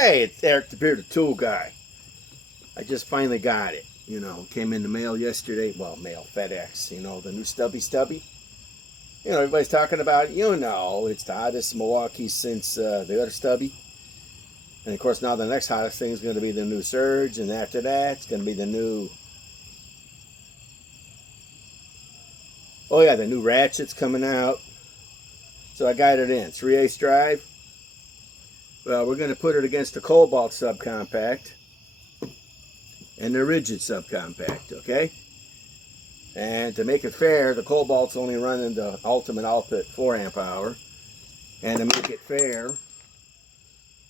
Hey, it's Eric the Bearded Tool Guy. I just finally got it. You know, came in the mail yesterday. Well, mail, FedEx. You know, the new Stubby Stubby. You know, everybody's talking about it. You know, it's the hottest Milwaukee since the other Stubby. And of course, now the next hottest thing is going to be the new Surge. And after that, it's going to be the new... Oh yeah, the new Ratchet's coming out. So I got it in. 3/8 drive. Well, we're going to put it against the Kobalt Subcompact and the Rigid Subcompact, okay? And to make it fair, the Kobalt's only running the ultimate output 4 amp hour. And to make it fair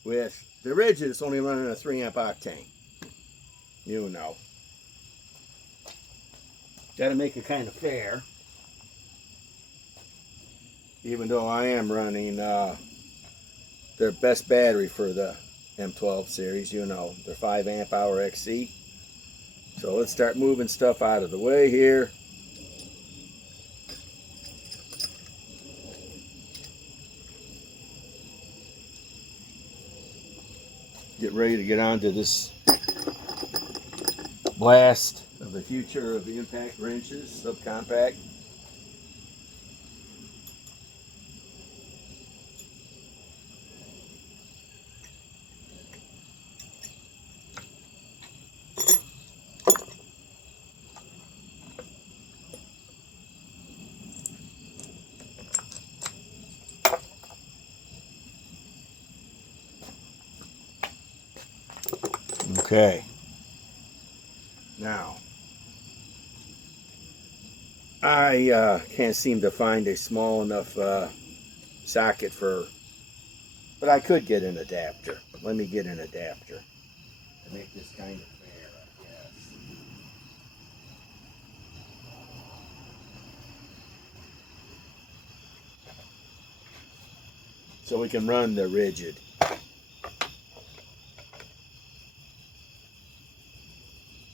with the Rigid, it's only running a 3 amp octane. You know. Got to make it kind of fair. Even though I am running their best battery for the M12 series, you know, their 5 amp hour XC. So let's start moving stuff out of the way here. Get ready to get on to this blast of the future of the impact wrenches, subcompact. Okay, now I can't seem to find a small enough socket for, but I could get an adapter. Let me get an adapter to make this kind of fair, I guess. So we can run the Rigid.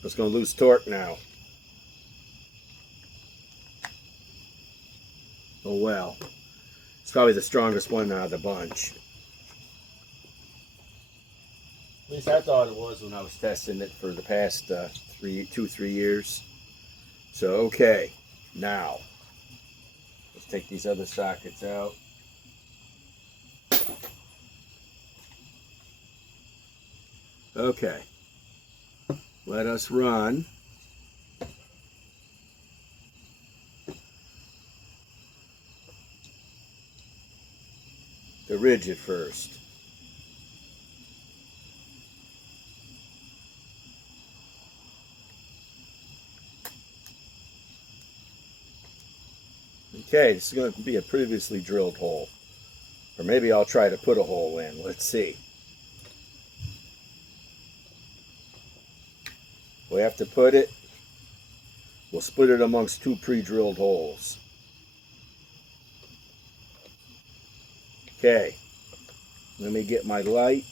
It's going to lose torque now. Oh well. It's probably the strongest one out of the bunch. At least I thought it was when I was testing it for the past 2-3 years. So okay, now let's take these other sockets out. Okay, let us run the Rigid first. Okay, this is going to be a previously drilled hole. Or maybe I'll try to put a hole in. Let's see. We have to put it. We'll split it amongst 2 pre-drilled holes. Okay. Let me get my light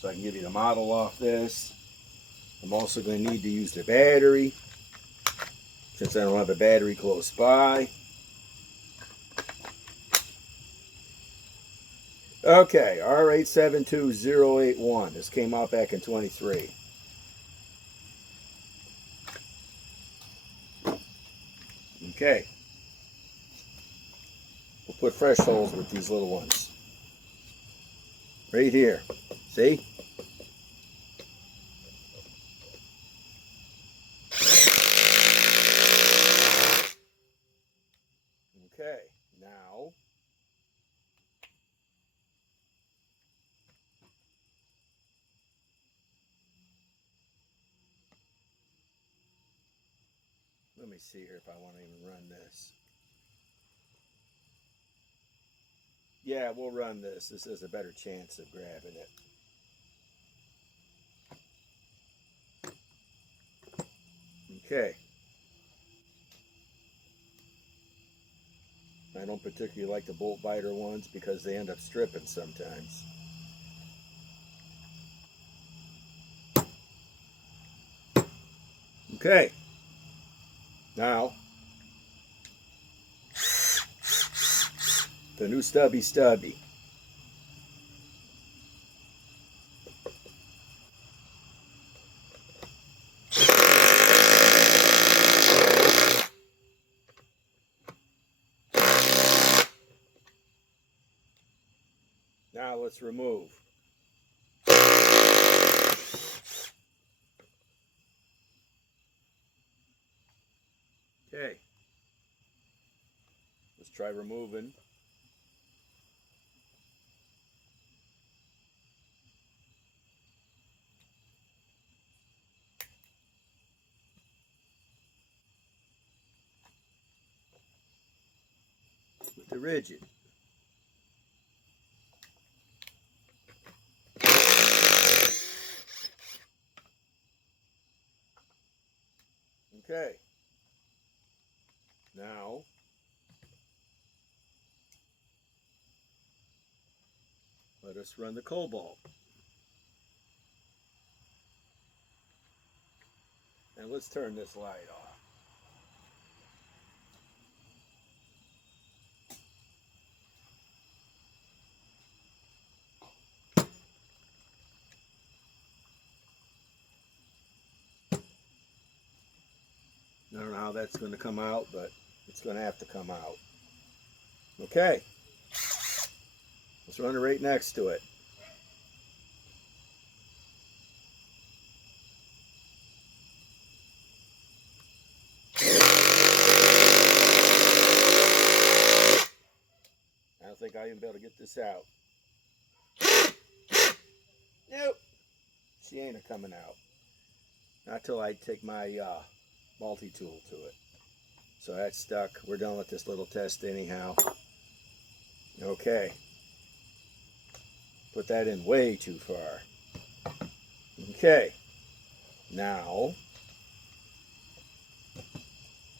so I can give you the model off this. I'm also going to need to use the battery since I don't have a battery close by. Okay, R872081. This came out back in 23. Okay. We'll put fresh holes with these little ones. Right here. See? Okay, now let me see here if I want to even run this. Yeah, we'll run this. This has a better chance of grabbing it. Okay. I don't particularly like the bolt biter ones because they end up stripping sometimes. Okay. Now, the new Stubby Stubby. let's remove. Okay. Let's try removing. With the rigid. Okay. Now, let us run the Kobalt. And let's turn this light off. I don't know how that's going to come out, but it's going to have to come out. Okay. Let's run it right next to it. I don't think I'll even be able to get this out. Nope. She ain't coming out. Not till I take my multi-tool to it. So that's stuck. We're done with this little test anyhow. Okay. Put that in way too far. Okay. Now,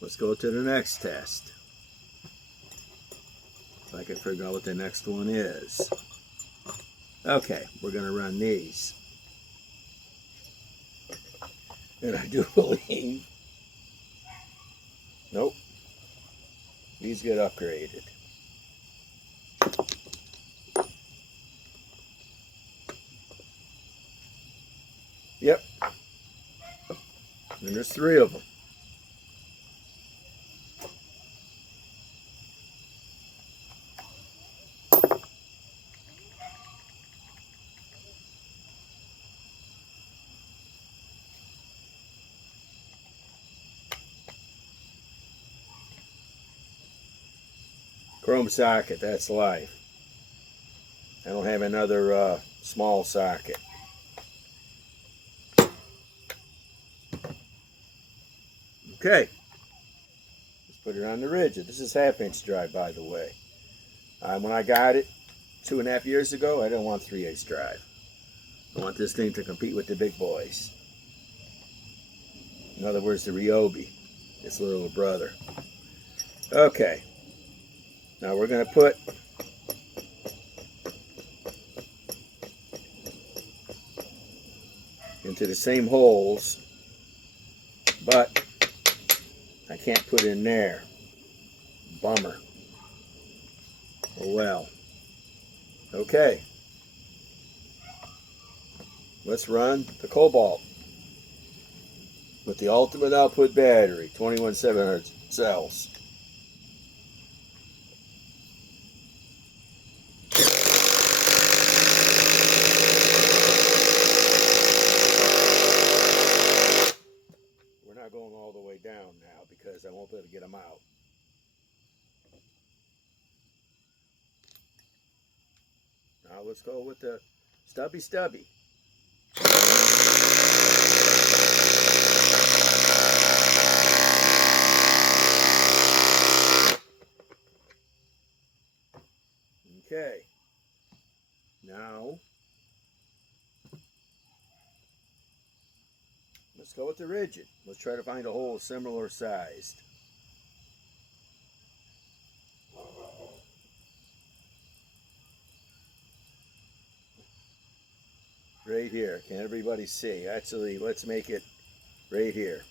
let's go to the next test. If I can figure out what the next one is. Okay, we're going to run these. And I do believe, nope, these get upgraded. Yep. And there's 3 of them. Chrome socket, that's life. I don't have another small socket. Okay, let's put it on the rigid. This is 1/2-inch drive, by the way. When I got it 2.5 years ago, I didn't want 3/8 drive. I want this thing to compete with the big boys. In other words, the Ryobi, its little brother. Okay, now we're going to put into the same holes, but I can't put in there. Bummer. Oh well. Okay. Let's run the Kobalt with the ultimate output battery, 21,700 cells. We're not going all the way down now because I won't be able to get them out. Now let's go with the Stubby Stubby. Okay. Now, let's go with the rigid. Let's try to find a hole similar sized. Right here. Can everybody see? Actually, let's make it right here.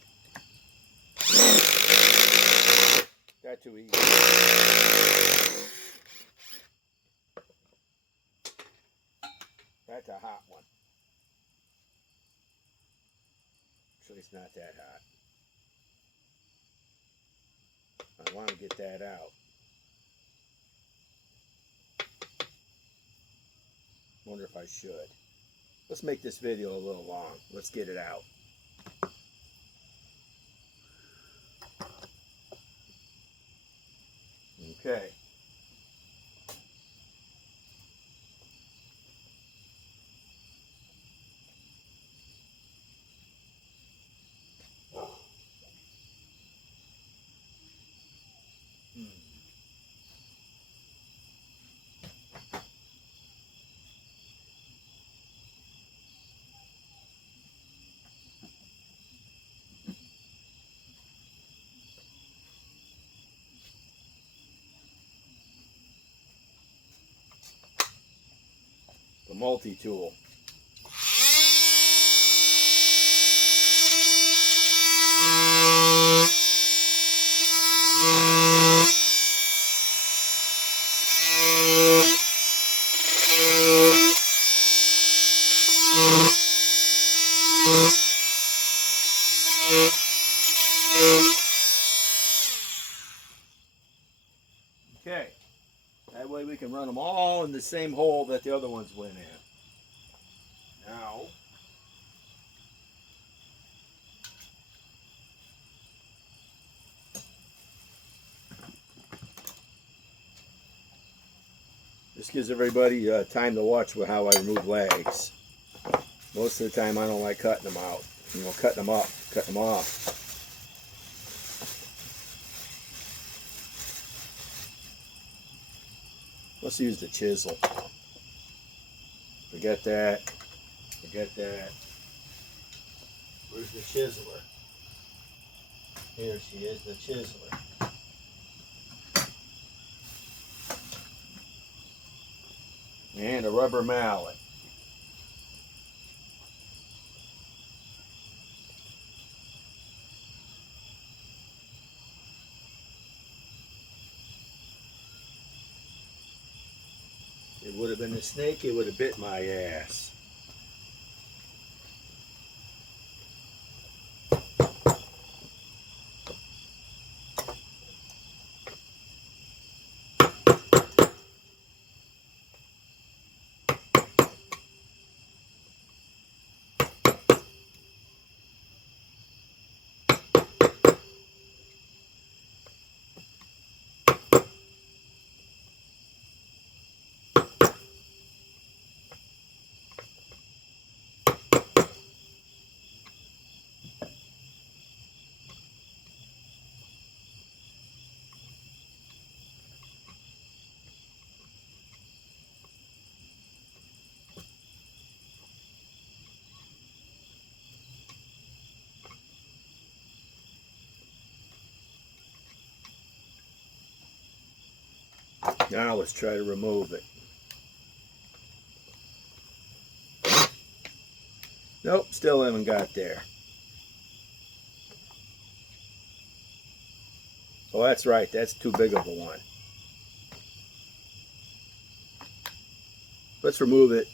Got too easy. That's a hot one. Actually, it's not that hot. I want to get that out. Wonder if I should. Let's make this video a little long. Let's get it out. Okay. The multi-tool. Okay, that way we can run them all in the same hole that the other ones went in. Now, this gives everybody time to watch how I remove legs. Most of the time I don't like cutting them out. You know, cutting them up, cutting them off. Let's use the chisel. Forget that. Forget that. Where's the chiseler? Here she is, the chiseler. And a rubber mallet. It would have been a snake, it would have bit my ass. Now let's try to remove it. Nope, still haven't got there. Oh, that's right, that's too big of a one. Let's remove it.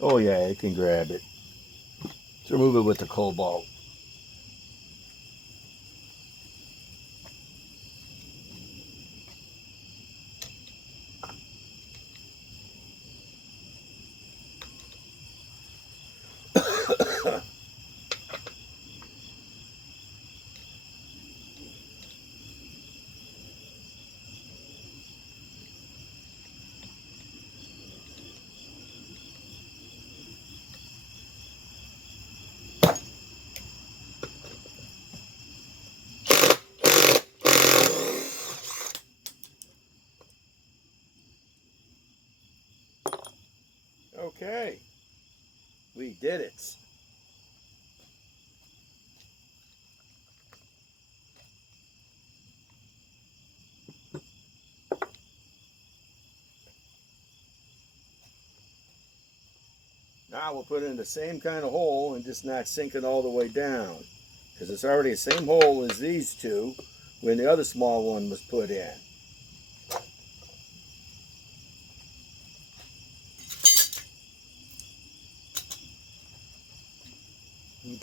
Oh yeah, it can grab it. Let's remove it with the Kobalt. Okay, we did it. Now we'll put it in the same kind of hole and just not sink it all the way down, because it's already the same hole as these two when the other small one was put in.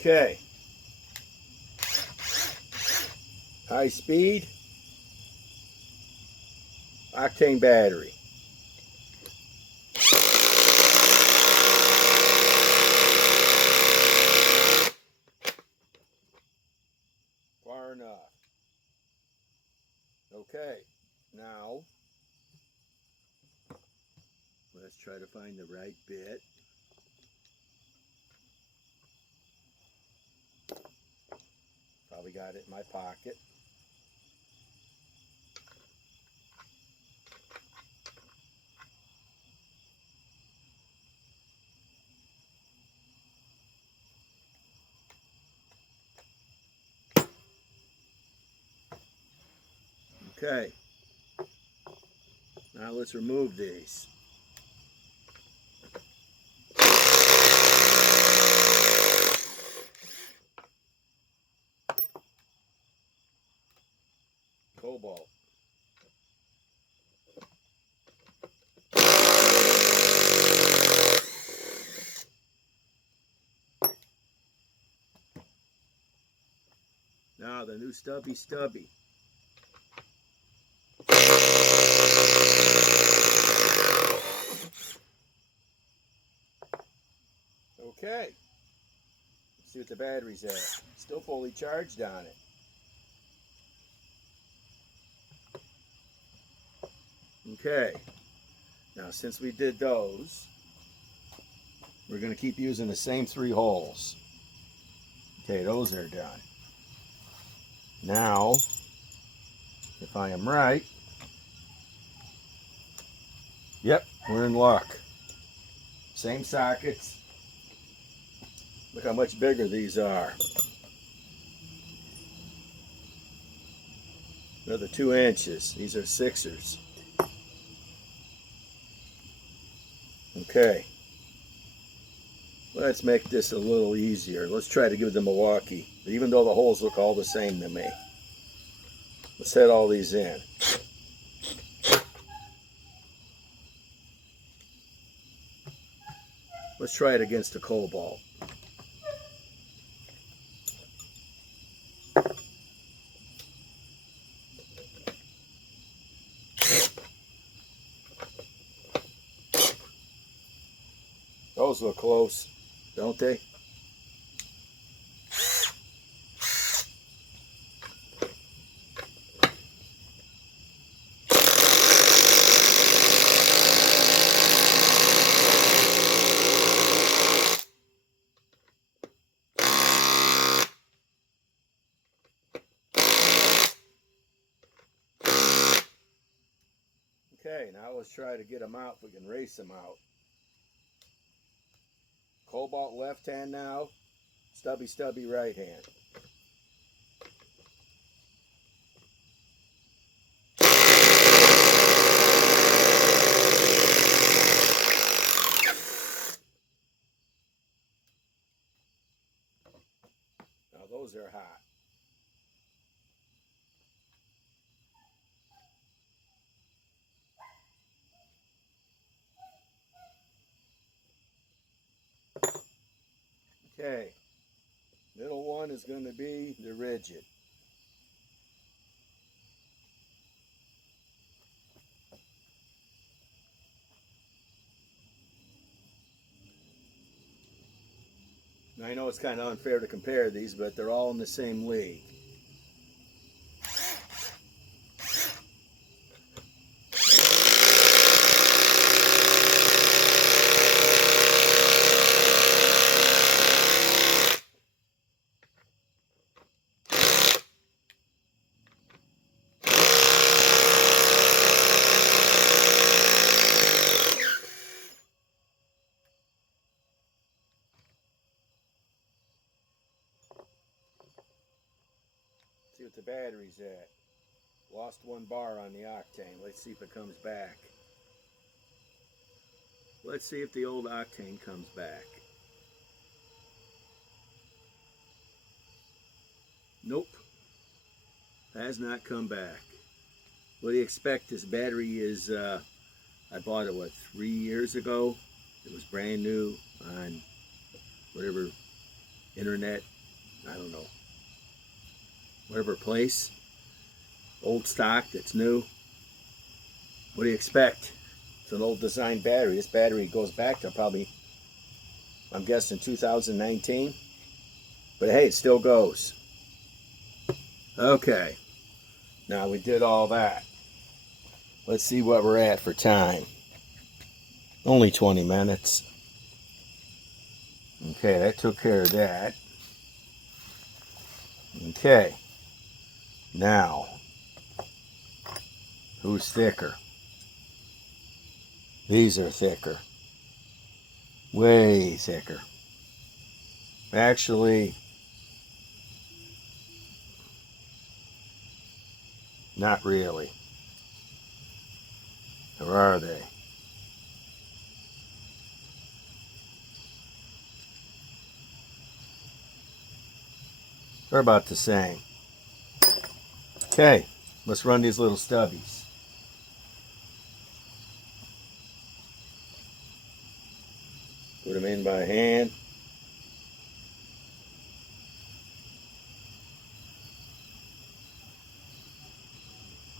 Okay. High speed. Octane battery. Far enough. Okay, now let's try to find the right bit. Probably got it in my pocket. Okay, now let's remove these. Kobalt. Now the new Stubby Stubby. Okay, let's see what the battery's at. Still fully charged on it. Okay, now since we did those, we're going to keep using the same 3 holes. Okay, those are done. Now, if I am right, yep, we're in luck. Same sockets. Look how much bigger these are. Another 2 inches. These are 6ers. Okay. Let's make this a little easier. Let's try to give the Milwaukee, even though the holes look all the same to me. Let's set all these in. Let's try it against the Kobalt. Those look close, don't they? Okay, now let's try to get them out if we can race them out. Kobalt left hand now, Stubby Stubby right hand. Now those are hot. Okay, middle one is going to be the rigid. Now, I know it's kind of unfair to compare these, but they're all in the same league. See what the battery's at. Lost 1 bar on the octane. Let's see if it comes back. Let's see if the old octane comes back. Nope. Has not come back. What do you expect? This battery is, I bought it, what, 3 years ago? It was brand new on whatever internet I don't know, whatever place, old stock that's new. What do you expect? It's an old design battery. This battery goes back to probably, I'm guessing 2019. But hey, it still goes. Okay, now we did all that. Let's see what we're at for time. Only 20 minutes. Okay, that took care of that. Okay, now, who's thicker? These are thicker. Way thicker. Actually, not really. Or are they? They're about the same. Okay, let's run these little stubbies. Put them in by hand.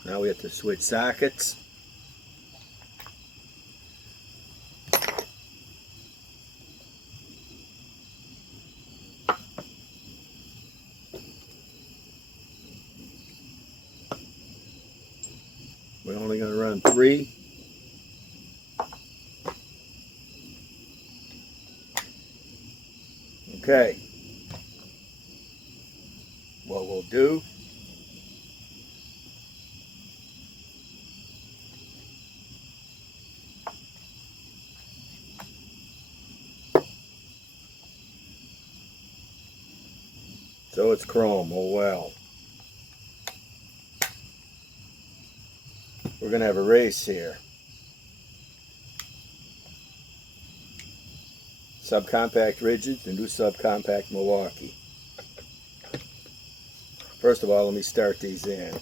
Now we have to switch sockets. We're only going to run 3. Okay. What we'll do, so it's chrome, oh well. We're going to have a race here. Subcompact Rigid, the new Subcompact Milwaukee. First of all, let me start these in.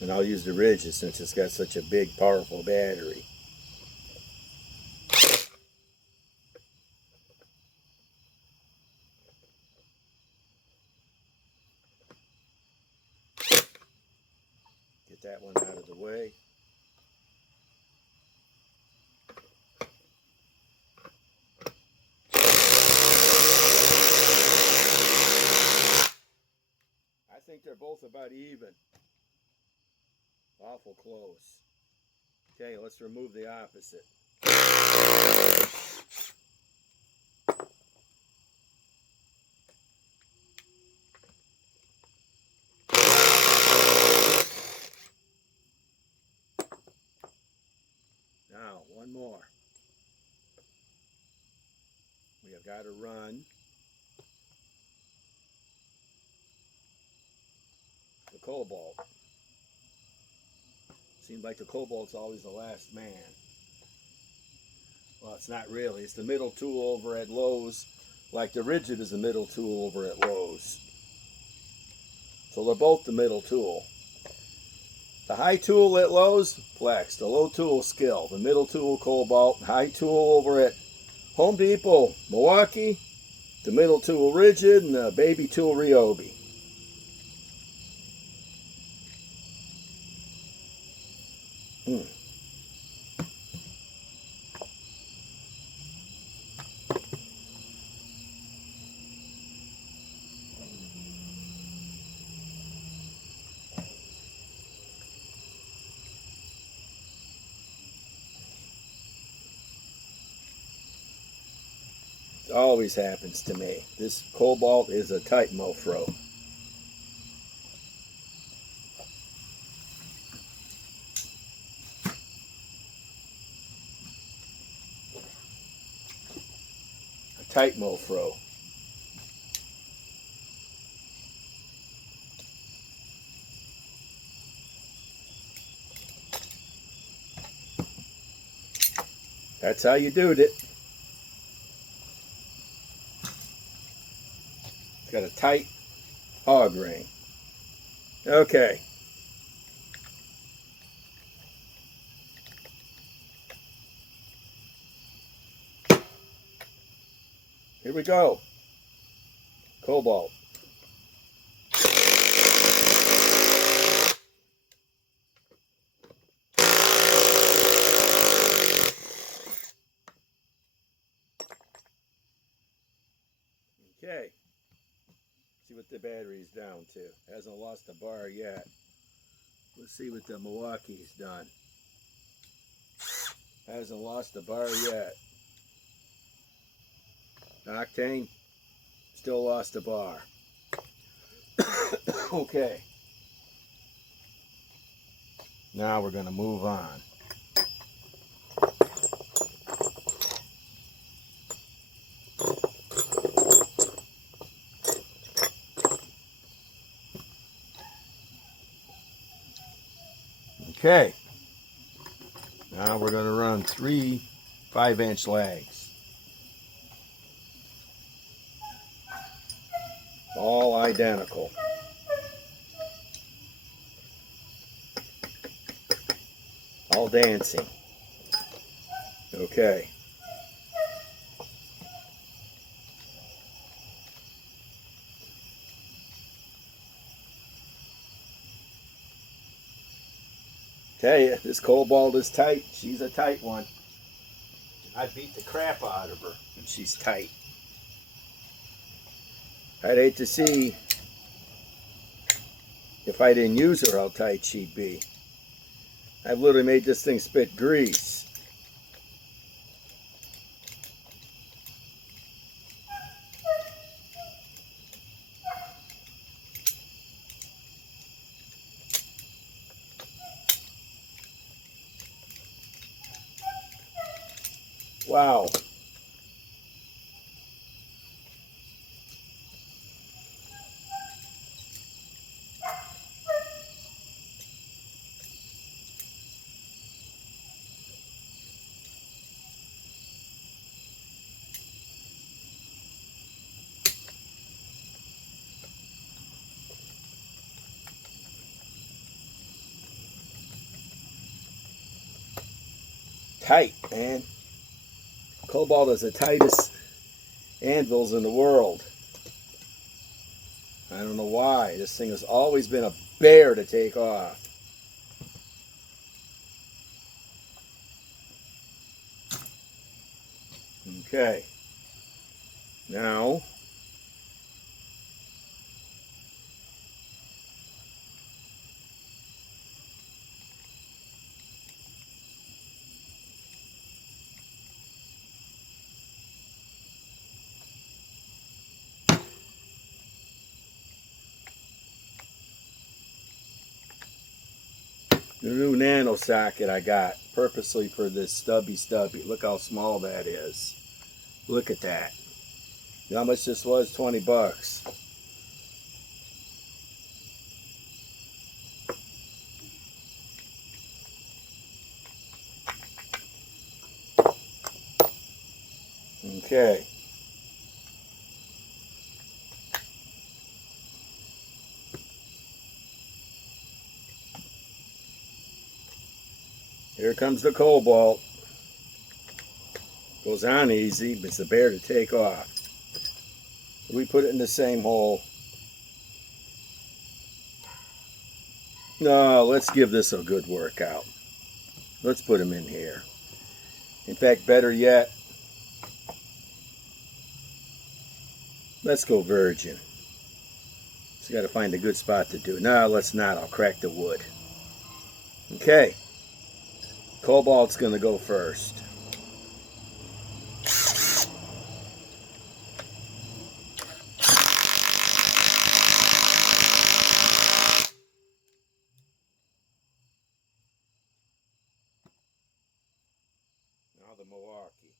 And I'll use the Rigid since it's got such a big, powerful battery. Get that one out of the way. I think they're both about even. Awful close. Okay, let's remove the opposite. Now, one more. We have got to run the Kobalt. Seems like the Kobalt's always the last man. Well, it's not really. It's the middle tool over at Lowe's, like the Rigid is the middle tool over at Lowe's. So they're both the middle tool. The high tool at Lowe's, Flex. The low tool, Skill. The middle tool, Kobalt. High tool over at Home Depot, Milwaukee. The middle tool, Rigid, and the baby tool, Ryobi. It always happens to me. This Kobalt is a tight mofro. A tight mofro. That's how you do it. It's got a tight hog ring. Okay. Here we go. Kobalt. battery's down too. Hasn't lost a bar yet. Let's see what the Milwaukee's done. Hasn't lost a bar yet. Octane still lost a bar. Okay. Now we're going to move on. Okay. Now we're going to run 3 5-inch lags. All identical. All dancing. Okay. Tell you, this Kobalt is tight. She's a tight one. I beat the crap out of her, and she's tight. I'd hate to see, if I didn't use her, how tight she'd be. I've literally made this thing spit grease. Wow. Tight, man. Kobalt is the tightest anvils in the world. I don't know why. This thing has always been a bear to take off. Okay. Now, the new nano socket I got purposely for this Stubby Stubby. Look how small that is. Look at that. You know how much this was? 20 bucks. Okay. Here comes the Kobalt. Goes on easy, but it's a bear to take off. We put it in the same hole. No, let's give this a good workout. Let's put him in here. In fact, better yet, let's go virgin. Just got to find a good spot to do it. No, let's not. I'll crack the wood. Okay. Kobalt's going to go first. Now the Milwaukee.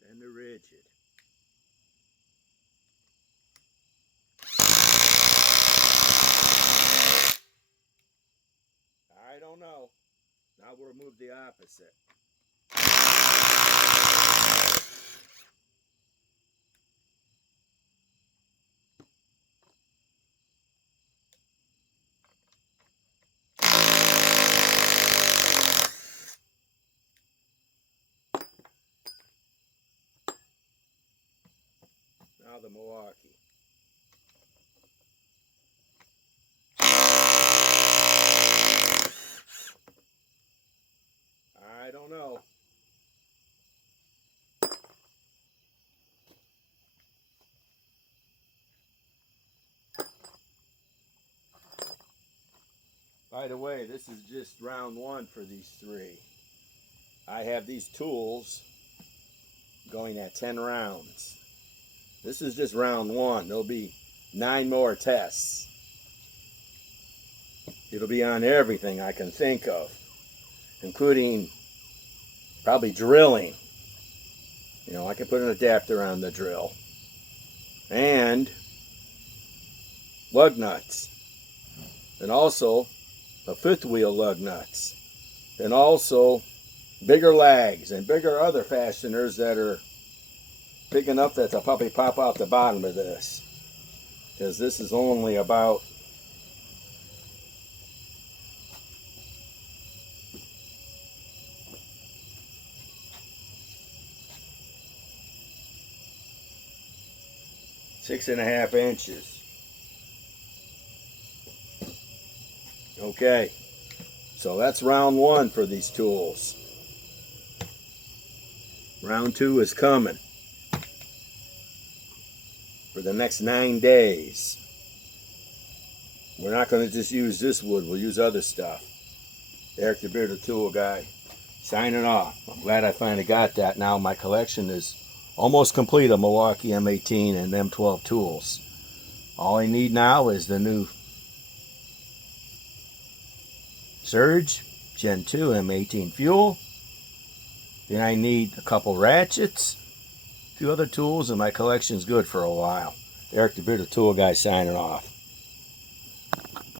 Then the Rigid. I don't know. Now we'll move the opposite. Now the Milwaukee. By the way, this is just round one for these three. I have these tools going at 10 rounds. This is just round one. There'll be 9 more tests. It'll be on everything I can think of, including probably drilling. You know, I can put an adapter on the drill. And lug nuts. And also a fifth wheel lug nuts. And also bigger lags and bigger other fasteners that are big enough that they'll probably pop out the bottom of this. Because this is only about six and a half inches. Okay, so that's round one for these tools. Round two is coming for the next 9 days. We're not going to just use this wood, we'll use other stuff. Eric the Bearded Tool Guy, signing off. I'm glad I finally got that. Now my collection is almost complete of Milwaukee M18 and M12 tools. All I need now is the new Surge Gen 2 M18 fuel. Then I need a couple ratchets, a few other tools, and my collection's good for a while. Eric the Bearded Tool Guy signing off.